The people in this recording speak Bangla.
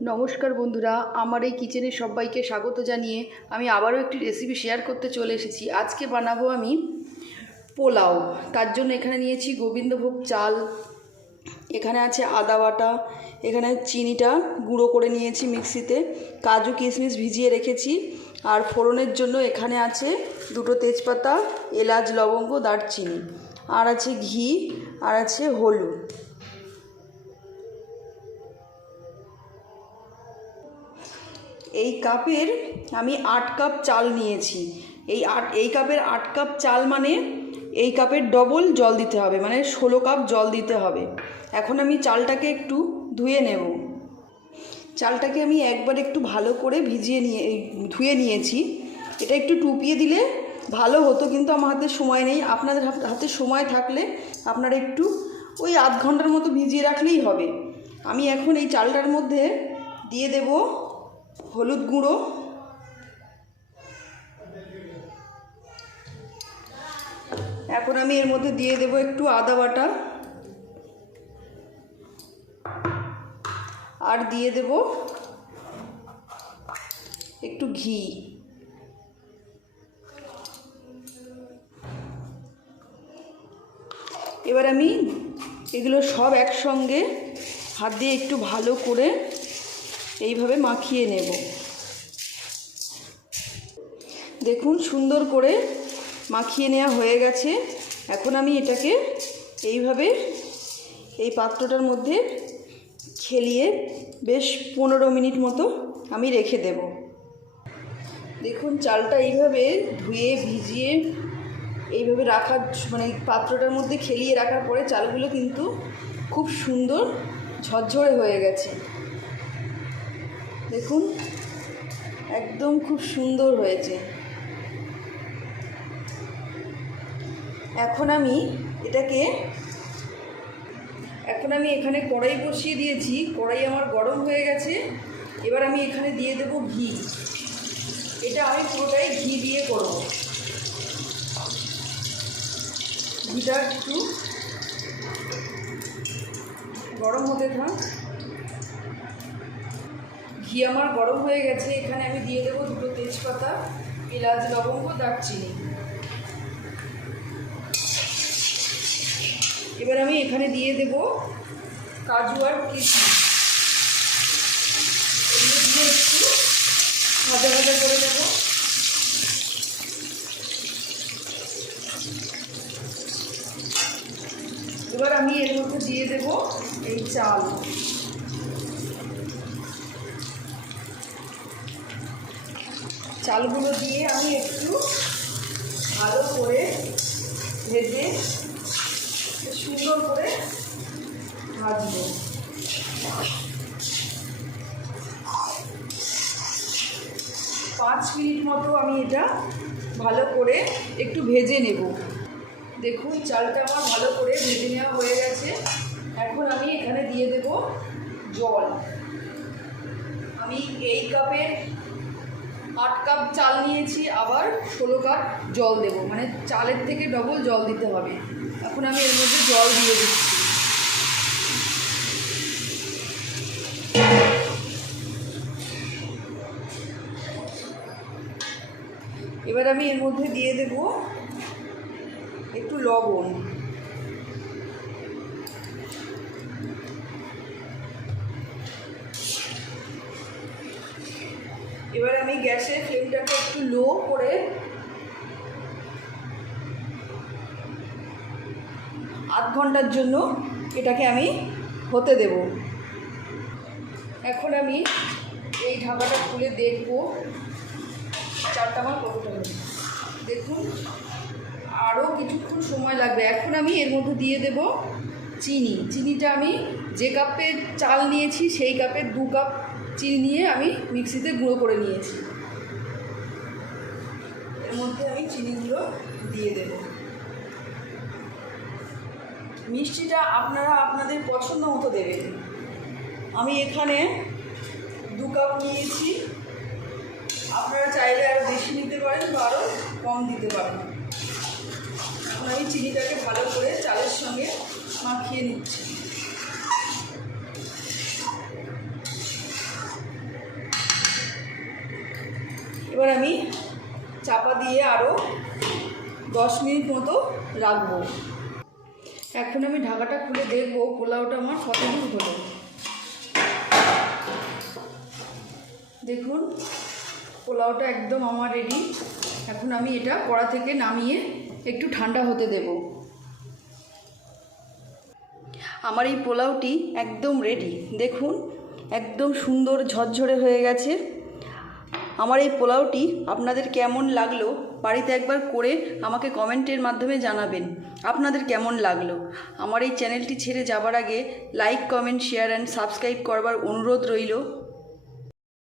নমস্কার বন্ধুরা, আমার এই কিচেনে সবাইকে স্বাগত জানিয়ে আমি আবারও একটি রেসিপি শেয়ার করতে চলে এসেছি। আজকে বানাবো আমি পোলাও। তার জন্য এখানে নিয়েছি গোবিন্দভোগ চাল, এখানে আছে আদা বাটা, এখানে চিনিটা গুঁড়ো করে নিয়েছি মিক্সিতে, কাজু কিশমিশ ভিজিয়ে রেখেছি, আর ফোড়নের জন্য এখানে আছে দুটো তেজপাতা, এলাচ, লবঙ্গ, দারচিনি, আর আছে ঘি, আর আছে হলুদ। এই কাপের আমি 8 কাপ চাল নিয়েছি। এই কাপের 8 কাপ চাল মানে এই কাপের ডবল জল দিতে হবে, মানে 16 কাপ জল দিতে হবে। এখন আমি চালটাকে একটু ধুয়ে নেব। চালটাকে আমি একবার একটু ভালো করে ধুয়ে নিয়েছি। এটা একটু টুপিয়ে দিলে ভালো হতো, কিন্তু আমার হাতে সময় নেই। আপনাদের হাতে সময় থাকলে আপনারা একটু ওই আধ ঘন্টার মতো ভিজিয়ে রাখলেই হবে। আমি এখন এই চালটার মধ্যে দিয়ে দেব হলুদ গুঁড়ো, এখন আমি এর মধ্যে দিয়ে দেব একটু আদা বাটা, আর দিয়ে দেব একটু ঘি। এবার আমি এগুলো সব একসঙ্গে হাত দিয়ে একটু ভালো করে এইভাবে মাখিয়ে নেব। দেখুন, সুন্দর করে মাখিয়ে নেওয়া হয়ে গেছে। এখন আমি এটাকে এইভাবে এই পাত্রটার মধ্যে খেলিয়ে বেশ 15 মিনিট মতো আমি রেখে দেব। দেখুন, চালটা এইভাবে ধুয়ে ভিজিয়ে এইভাবে রাখার মানে পাত্রটার মধ্যে খেলিয়ে রাখার পরে চালগুলো কিন্তু খুব সুন্দর ঝরঝরে হয়ে গেছে। দেখুন, একদম খুব সুন্দর হয়েছে। এখন আমি এখানে কড়াই বসিয়ে দিয়েছি। কড়াই আমার গরম হয়ে গেছে। এবার আমি এখানে দিয়ে দেব ঘি। এটা আমি পুরোটাই ঘি দিয়ে করব। ঘিটা একটু গরম হতে থাক। ঘি আমার গরম হয়ে গেছে। এখানে আমি দিয়ে দেবো দুটো তেজপাতা, এলাচ, লবঙ্গ, দারচিনি। এবার আমি এখানে দিয়ে দেব কাজু আর কিশমিশ। এগুলো দিয়ে একটু ভাজা ভাজা করে দেব। এবার আমি এর মধ্যে দিয়ে দেব এই চাল। চালগুলো দিয়ে আমি একটু ভালো করে ভেজে সুন্দর করে ভাজবো। 5 মিনিট মতো আমি এটা ভালো করে একটু ভেজে নেব। দেখুন, চালটা আমার ভালো করে ভেজে নেওয়া হয়ে গেছে। এখন আমি এখানে দিয়ে দেব জল। আমি এই কাপের 8 কাপ চাল নিয়েছি, আবার 16 কাপ জল দেব, মানে চালের থেকে ডবল জল দিতে হবে। এখন আমি এর মধ্যে জল দিয়ে দিচ্ছি। এবার আমি এর মধ্যে দিয়ে দেব একটু লবণ। এবার আমি গ্যাসের ফ্লেমটাকে একটু লো করে আধ ঘন্টার জন্য এটাকে আমি হতে দেব। এখন আমি এই ঢাকাটা খুলে দেখব চালটা আমার কতটা হবে। দেখুন, আরও কিছুক্ষণ সময় লাগবে। এখন আমি এর মধ্যে দিয়ে দেব চিনি। চিনিটা আমি যে কাপে চাল নিয়েছি সেই কাপের 2 কাপ চিনি নিয়ে আমি মিক্সিতে গুঁড়ো করে নিয়েছি। এর মধ্যে আমি চিনিগুলো দিয়ে দেব। মিষ্টিটা আপনারা আপনাদের পছন্দ মতো দেবেন। আমি এখানে 2 কাপ নিয়েছি, আপনারা চাইলে আরও বেশি নিতে পারেন বা আরও কম দিতে পারেন। এখন আমি চিনিটাকে ভালো করে চালের সঙ্গে মাখিয়ে নিচ্ছি। এবার আমি চাপা দিয়ে আরও 10 মিনিট মতো রাখবো। এখন আমি ঢাকাটা খুলে দেখবো পোলাওটা আমার কতদূর হলো। দেখুন পোলাওটা একদম আমার রেডি। এখন আমি এটা কড়া থেকে নামিয়ে একটু ঠান্ডা হতে দেব। আমার এই পোলাওটি একদম রেডি। দেখুন একদম সুন্দর ঝরঝরে হয়ে গেছে। আমার এই পোলাওটি আপনাদের কেমন লাগলো বাড়িতে একবার করে আমাকে কমেন্টের মাধ্যমে জানাবেন আপনাদের কেমন লাগলো। আমার এই চ্যানেলটি ছেড়ে যাবার আগে like, comment, share and subscribe করবার অনুরোধ রইল।